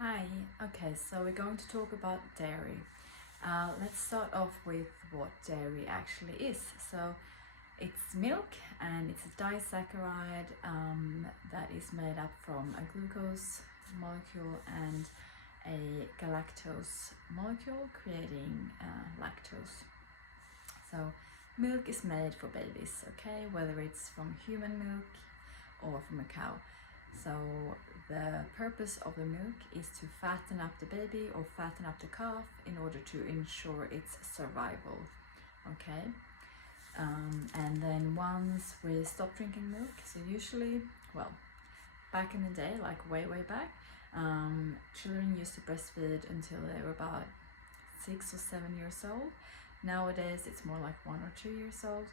Hi, okay, so we're going to talk about dairy. Let's start off with what dairy actually is. So it's milk and it's a disaccharide that is made up from a glucose molecule and a galactose molecule, creating lactose. So milk is made for babies, okay, whether it's from human milk or from a cow. So the purpose of the milk is to fatten up the baby or fatten up the calf in order to ensure its survival, okay? And then once we stop drinking milk, so usually, well, back in the day, like way back, children used to breastfeed until they were about 6 or 7 years old. Nowadays it's more like 1 or 2 years old,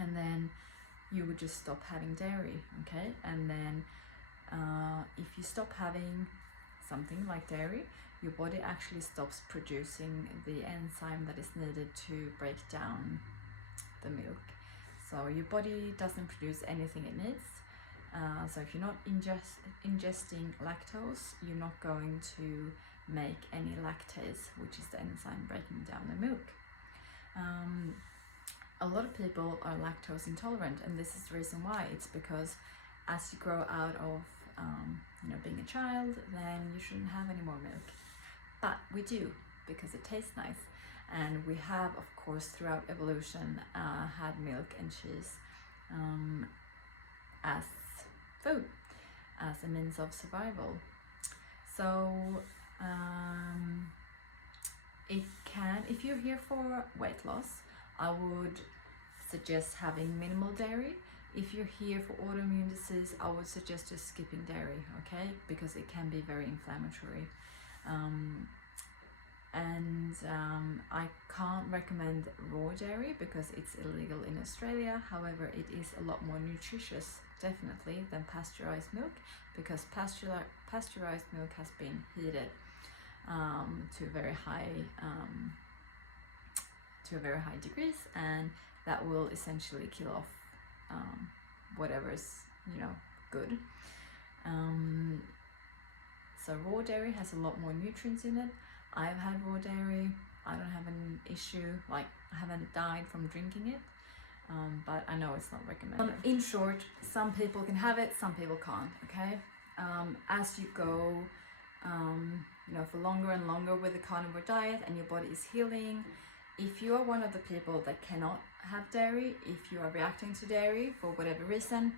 and then you would just stop having dairy, okay? And then if you stop having something like dairy, your body actually stops producing the enzyme that is needed to break down the milk. So your body doesn't produce anything it needs. So if you're not ingesting lactose, you're not going to make any lactase, which is the enzyme breaking down the milk. A lot of people are lactose intolerant, and this is the reason why. It's because as you grow out of being a child, then you shouldn't have any more milk. But we do, because it tastes nice. And we have, of course, throughout evolution, had milk and cheese as food, as a means of survival. So it can, if you're here for weight loss, I would suggest having minimal dairy. If you're here for autoimmune disease, I would suggest just skipping dairy, okay? Because it can be very inflammatory. I can't recommend raw dairy because it's illegal in Australia. However, it is a lot more nutritious, definitely, than pasteurized milk, because pasteurized milk has been heated to very high degrees, and that will essentially kill off whatever's good. So raw dairy has a lot more nutrients in it. I've had raw dairy. I don't have an issue, like I haven't died from drinking it, but I know it's not recommended. In short, some people can have it, some people can't, okay? As you go for longer and longer with the carnivore diet and your body is healing, if you are one of the people that cannot have dairy, if you are reacting to dairy for whatever reason,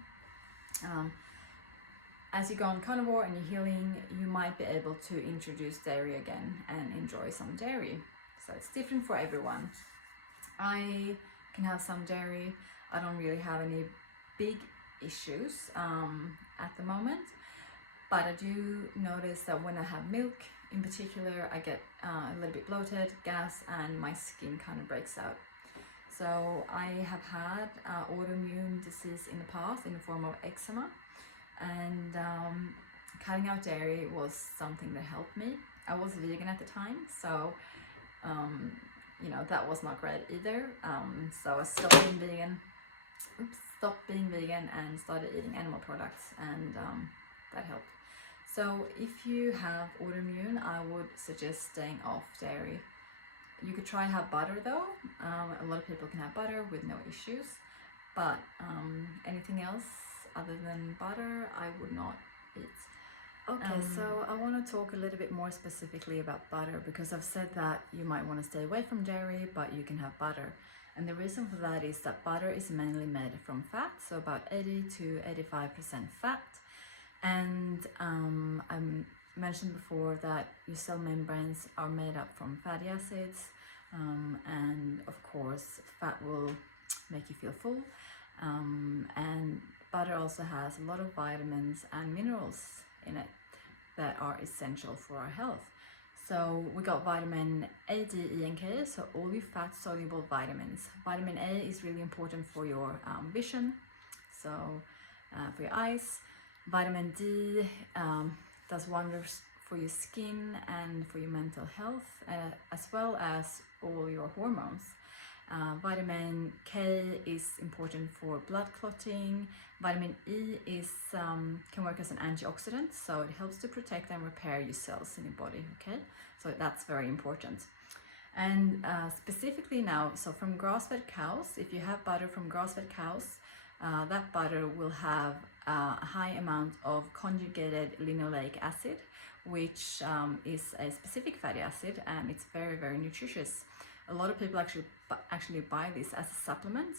as you go on carnivore and you're healing, you might be able to introduce dairy again and enjoy some dairy. So it's different for everyone. I can have some dairy. I don't really have any big issues at the moment, but I do notice that when I have milk in particular, I get a little bit bloated, gas, and my skin kind of breaks out. So I have had autoimmune disease in the past in the form of eczema, and cutting out dairy was something that helped me. I was vegan at the time, so that was not great either. So I stopped being vegan and started eating animal products, and that helped. So if you have autoimmune, I would suggest staying off dairy. You could try have butter though. A lot of people can have butter with no issues, but anything else other than butter, I would not eat. Okay, so I want to talk a little bit more specifically about butter, because I've said that you might want to stay away from dairy, but you can have butter. And the reason for that is that butter is mainly made from fat, so about 80 to 85% fat. And I mentioned before that your cell membranes are made up from fatty acids, and of course fat will make you feel full, and butter also has a lot of vitamins and minerals in it that are essential for our health. So we got vitamin A, D, E, and K, so all your fat soluble vitamins. Vitamin A is really important for your vision, so for your eyes. Vitamin D does wonders for your skin and for your mental health, as well as all your hormones. Vitamin K is important for blood clotting. Vitamin E is can work as an antioxidant, so it helps to protect and repair your cells in your body. Okay, so that's very important. And specifically now, so from grass-fed cows, if you have butter from grass-fed cows, that butter will have a high amount of conjugated linoleic acid, which is a specific fatty acid, and it's very, very nutritious. A lot of people actually buy this as a supplement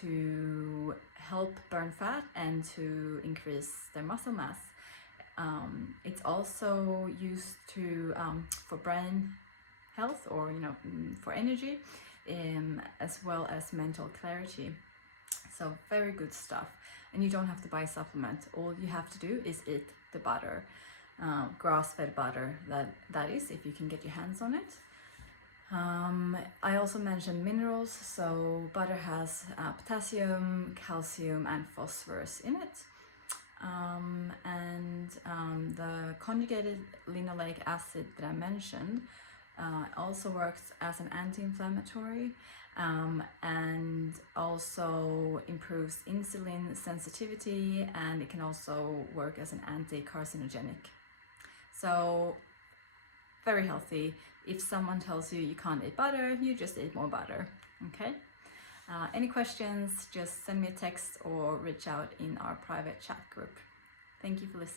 to help burn fat and to increase their muscle mass. It's also used to for brain health, or for energy, as well as mental clarity. So very good stuff, and you don't have to buy a supplement. All you have to do is eat the butter, grass-fed butter that is, if you can get your hands on it. I also mentioned minerals, so butter has potassium, calcium and phosphorus in it. The conjugated linoleic acid that I mentioned also works as an anti-inflammatory and also improves insulin sensitivity, and it can also work as an anti-carcinogenic. So very healthy. If someone tells you you can't eat butter, you just eat more butter. Okay? Any questions, just send me a text or reach out in our private chat group. Thank you for listening.